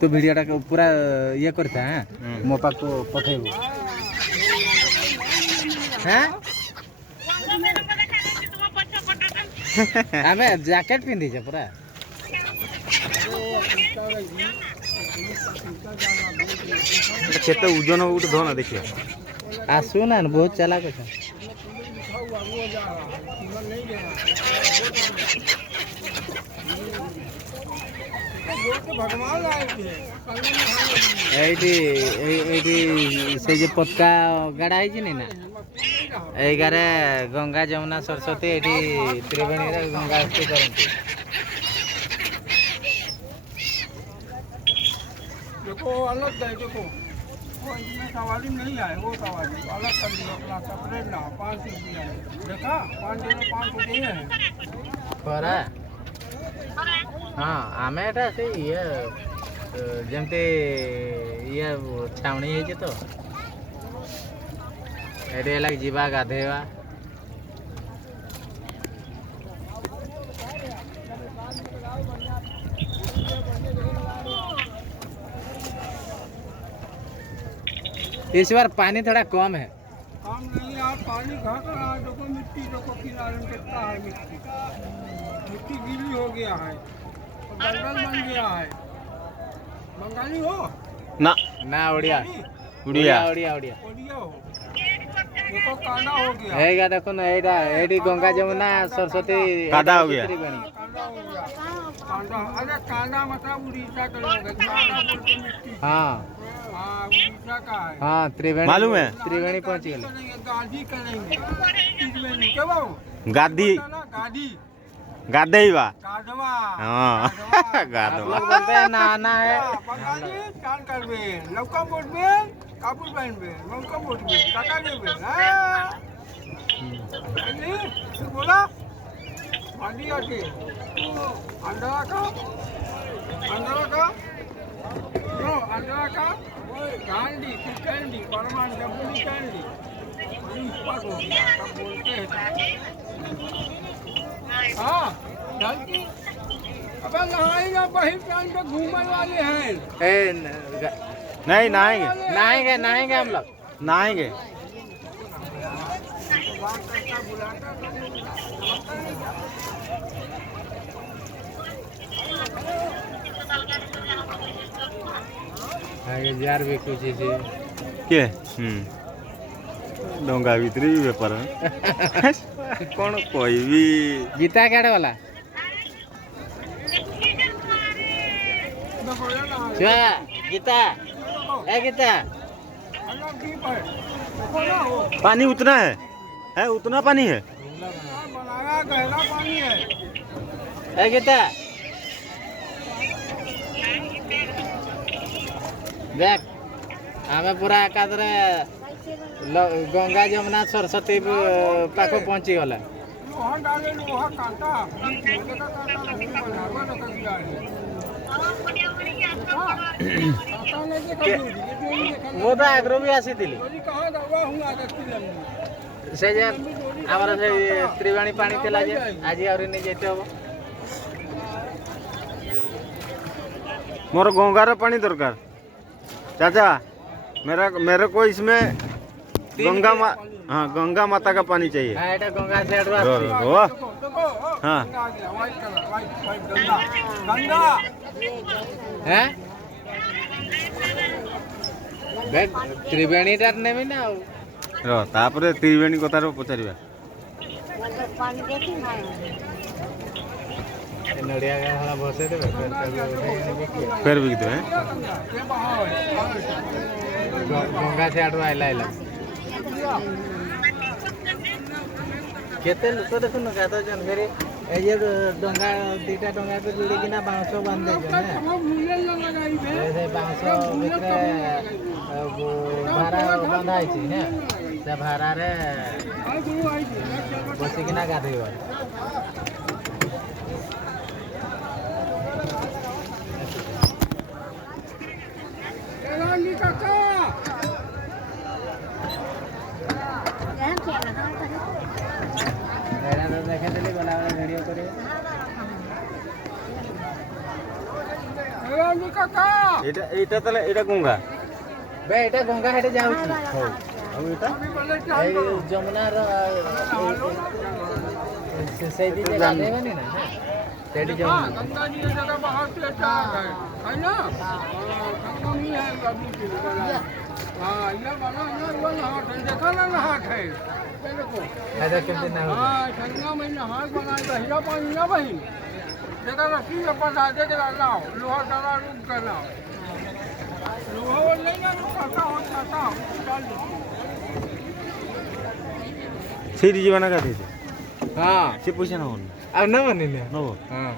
तो वीडियोटा पूरा ये करता है मो पाक को पठेबो हैं आमे जैकेट पिंदी छे पूरा केते ओजन उठ धो ना देखिए आसु ना बहुत चालाक है से जो पतका गाड़ा है ना एगारे गंगा जमुना सरस्वती एटी त्रिवेणी रे गंगा आरती करती देखो अलग है देखो वो इसमें सवारी नहीं आए वो सवारी अलग कर दिया अपना सेपरेट ना 500 रुपया देखा 500 दिए हैं खरा हाँ आमे एटा से ये जमते ये छावणी है तो एटे लग जीवा गाधेवा इस बार पानी थोड़ा कम है काम नहीं यार पानी घट रहा है देखो मिट्टी देखो किनारे में कितना है मिट्टी गीली हो गया है दलदल बन गया है बंगाली हो ना ना उड़िया उड़िया उड़िया उड़िया ओडिया हो देखो कांदा हो गया एगा देखो ना एटा एडी गंगा जमुना सरस्वती कादा हो गया कांदा हो गया कांदा अरे कांदा मतलब उड़ीसा का लोग है कांदा बोलते मिट्टी हाँ हाँ उड़ीसा का है हाँ त्रिवेणी मालूम है? त्रिवेणी पहुंच गए गादी करेंगे त्रिवेणी क्या बाबू गादी गादी गादेवा गादवा हाँ आप गादवा लोग बोलते हैं नहाना है बंगाली चाल करबे लौका बोटबे कापुर पहनबे लौका बोटबे टाका देबे हां तू बोला बांधी आके अंडा का नो अंडा का गांडी चिकनडी परमान डबली कैंडी इस पर हो गया तब बोलते हैं हाँ गलती अबे नहाएगा वही टाइम पे घूमने वाले हैं नहीं नहाएंगे नहाएंगे नहाएंगे हम लोग नहाएंगे आगे जार भी कुछ ऐसे के डोंगा भीतर भी बेपार कौन कोई भी गीता काढ़े वाला छुआ गीता ए गीता पानी उतना है उतना पानी है बनाया गहरा पानी है ए गीता देख हमें पूरा एकादरे गंगा जमुना सरस्वती पाख पहुंची गला लोहा डाले लोहा कांटा बनावा रख दिया है वो तो आग्रो भी आसी दिली कहाँ दवा हूँ आदत से जे हमारा से त्रिवेणी पानी तेला जे आज और नहीं जेते हो मोर गंगार पानी दरकार चाचा मेरे को इसमें गंगा माता का पानी चाहिए हां एटा गंगा से एडवा हाँ हैं देख त्रिवेणी डार नेबी ना तापरे त्रिवेणी कथार पचारिबा नड़िया गाहला बसे देबे फिर भी देबे गंगा से एडवा आइला केते लोक देखुन गातो जन फेरे ए जे डंगा दीटा डंगा पे जुड़ी किना बांसो बांधे जने से बांसो भितरे भारा बांधा आइछि ने से भारा रे बसी किना गाधेबो देखा देली गला वीडियो करे ଏଇ କାକା ଏଇଟା ତାହେଲେ ଏଇଟା ଗଙ୍ଗା ବେ ଏଟା ଗଙ୍ଗା ହେଟେ ଯାଉଛି ହଉ ଆଉ ଏଇଟା আমি বলে ଏଇ চাই ଯମୁନାର ସେଇଠି ଯେ ଗାଧେଇବନି ନା ସେଇଠି हाँ, ଯମୁନା गंगा जी की जगह बहुत से अच्छा है ना? गंगा नहीं है अभी के लिए। हाँ, ये बना ये नहाट है, देखा ना नहाट है। ये देखो। ଏଟା କେମିତି ନା ହଉଛି हाँ, गंगा में नहाट बनाए बहिरा पानी ना बही। जगह रखी है पता जगह लाओ, लोहा डाला रुक कर लाओ। लोहा वो नहीं ना खाता हो डाल दो। ସେଇଠି ଯିବା ନା ଗାଧେଇତେ ହଁ ସେ ପଇସା ନବନି ଆଉ ନେବନି ନା ନବ ହଁ